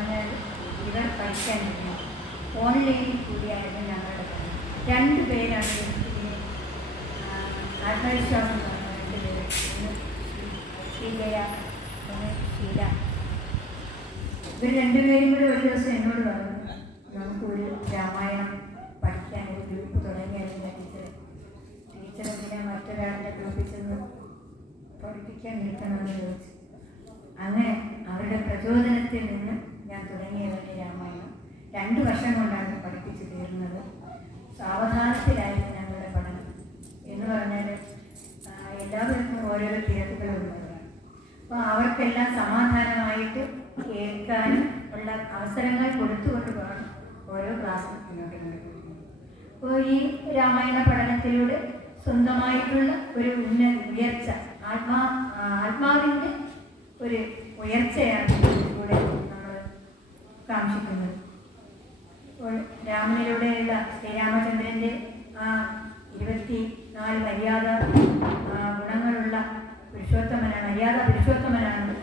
പറഞ്ഞാൽ ഇവിടെ പഠിക്കാനില്ല ഓൺലൈനിൽ കൂടിയായിരുന്നു ഞങ്ങളുടെ കാര്യം രണ്ട് പേരാണ് എനിക്ക് ആത്മവിശ്വാസം പറഞ്ഞ രണ്ട് പേര് ശീലയ ശീല. ഇവർ രണ്ടുപേരും കൂടെ ഒരു ദിവസം എന്നോട് പറഞ്ഞു നമുക്കൊരു രാമായണം പഠിക്കാൻ ഒരു ഗ്രൂപ്പ് തുടങ്ങിയായിരുന്നു ടീച്ചർ ടീച്ചർ എന്തിനാ മറ്റൊരാളുടെ ഗ്രൂപ്പിൽ പഠിപ്പിക്കാൻ നിൽക്കണമെന്ന് ചോദിച്ചു. അങ്ങനെ അവരുടെ പ്രചോദനത്തിൽ നിന്ന് ഞാൻ തുടങ്ങിയതാണ് രാമായണം. രണ്ടു വർഷം കൊണ്ടാണ് പഠിപ്പിച്ചു തീർന്നത്. സാവധാനത്തിലായിരുന്നു ഞങ്ങളുടെ പഠനം. എന്ന് പറഞ്ഞാൽ എല്ലാവർക്കും ഓരോ തിരക്കുകളുള്ളവരാണ് അപ്പോൾ അവർക്കെല്ലാം സമാധാനമായിട്ട് കേൾക്കാനും ഉള്ള അവസരങ്ങൾ കൊടുത്തുകൊണ്ട് വേണം ഓരോ ക്ലാസ്സും മുന്നോട്ട് അപ്പോൾ ഈ രാമായണ പഠനത്തിലൂടെ സ്വന്തമായിട്ടുള്ള ഒരു ഉന്ന ഉയർച്ച ആത്മാ ആത്മാവിന്റെ ഒരു ഉയർച്ചയാണ് നമ്മൾ കാക്ഷിക്കുന്നത് രാമനിലൂടെയുള്ള ശ്രീരാമചന്ദ്രന്റെ ആ ഇരുപത്തി നാല് മര്യാദ ഗുണങ്ങളുള്ള പുരുഷോത്തമനാണ് മര്യാദ പുരുഷോത്തമനാണ്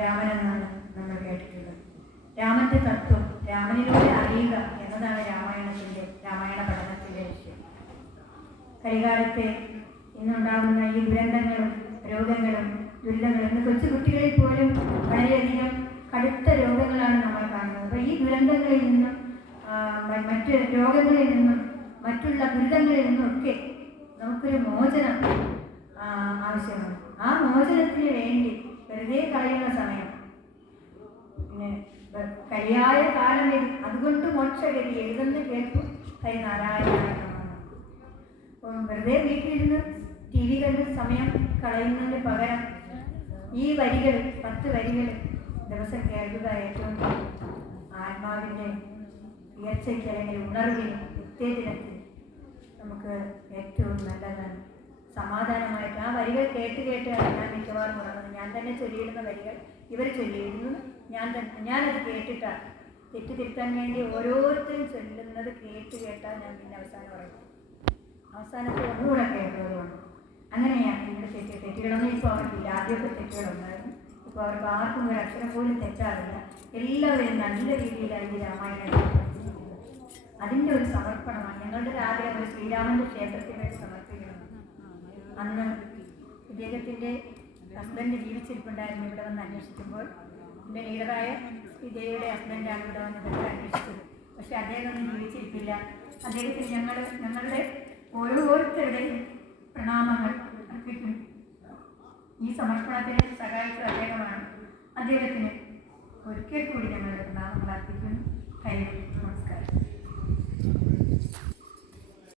രാമനെന്നാണ് നമ്മൾ കേട്ടിട്ടുള്ളത്. രാമന്റെ തത്വം രാമനിലൂടെ അറിയുക എന്നതാണ് രാമായണത്തിന്റെ രാമായണ പഠനത്തിന്റെ ലക്ഷ്യം. കരികാലത്തെ ഇന്നുണ്ടാകുന്ന ഈ ദുരന്തങ്ങളും രോഗങ്ങളും ദുരിതങ്ങളും ഇന്ന് കൊച്ചു കുട്ടികളിൽ പോലും വളരെയധികം കടുത്ത രോഗങ്ങളാണ് നമ്മൾ കാണുന്നത് അപ്പോൾ ഈ ദുരന്തങ്ങളിൽ നിന്നും മറ്റ് രോഗങ്ങളിൽ നിന്നും മറ്റുള്ള ദുരിതങ്ങളിൽ നിന്നും ഒക്കെ നമുക്കൊരു മോചനം ആവശ്യമാണ്. ആ മോചനത്തിന് വേണ്ടി വെറുതെ കളയുന്ന സമയം. പിന്നെ കഴിയായ കാലം അതുകൊണ്ട് മോക്ഷഗതി എഴുതുന്ന കരിനാരായണ നാരായണ വെറുതെ വീട്ടിലിരുന്ന് ടി വി കണ്ട് സമയം കളയുന്നതിന് പകരം ഈ വരികൾ പത്ത് വരികൾ ദിവസം കേൾക്കുക ഏറ്റവും ആത്മാവിന്റെ ഉയർച്ചയ്ക്ക് അല്ലെങ്കിൽ ഉണർവിന് ഉത്തേജനത്തിന് നമുക്ക് ഏറ്റവും നല്ലതാണ്. സമാധാനമായിട്ട് ആ വരികൾ കേട്ട് കേട്ട് ഞാൻ മിക്കവാറും ഉറങ്ങുന്നത് ഞാൻ തന്നെ ചൊല്ലിയിടുന്ന വരികൾ ഇവർ ചൊല്ലിയിരുന്നു ഞാൻ തന്നെ ഞാനത് കേട്ടിട്ടാണ്. തെറ്റ് തിരുത്താൻ വേണ്ടി ഓരോരുത്തരും ചൊല്ലുന്നത് കേട്ട് കേട്ടാൽ ഞാൻ പിന്നെ അവസാനം ഉറങ്ങും. അവസാനത്തെ ഒന്നുകൂടെ കേട്ടതുകൊണ്ട്. അങ്ങനെയാണ് ഇവിടെ തെറ്റ് തെറ്റുകളൊന്നും ഇപ്പോൾ അവർക്കില്ല. ആദ്യമൊക്കെ തെറ്റുകളുണ്ടായിരുന്നു ഇപ്പോൾ അവർക്ക് ആർക്കും ഒരു അക്ഷരം പോലും തെറ്റാറില്ല. എല്ലാവരും നല്ല രീതിയിലാണ് ഈ രാമായണം അതിന്റെ ഒരു സമർപ്പണമാണ്. ഞങ്ങളുടെ ആഗ്രഹം ഒരു ശ്രീരാമന്റെ ക്ഷേത്രത്തിന് സമർപ്പിക്കണം അന്ന് ഇദ്ദേഹത്തിന്റെ ഹസ്ബൻഡ് ജീവിച്ചിരിപ്പുണ്ടായിരുന്നു. ഇവിടെ വന്ന് അന്വേഷിക്കുമ്പോൾ എന്റെ ലീഡറായ വിജയയുടെ ഹസ്ബൻഡാണ് ഇവിടെ വന്ന് ഇതൊക്കെ അന്വേഷിച്ചത്. പക്ഷെ അദ്ദേഹം ഒന്നും ജീവിച്ചിരിപ്പില്ല. അദ്ദേഹത്തിന് ഞങ്ങൾ ഞങ്ങളുടെ ഓരോരുത്തരുടെയും പ്രണാമങ്ങൾ സമർപ്പണത്തിന് സഹായിച്ച അദ്ദേഹമാണ്. അദ്ദേഹത്തിന് ഒരിക്കൽ കൂടി ഞങ്ങളുടെ പ്രണാമങ്ങൾ അർപ്പിക്കുന്നു കൈ നമസ്കാരം.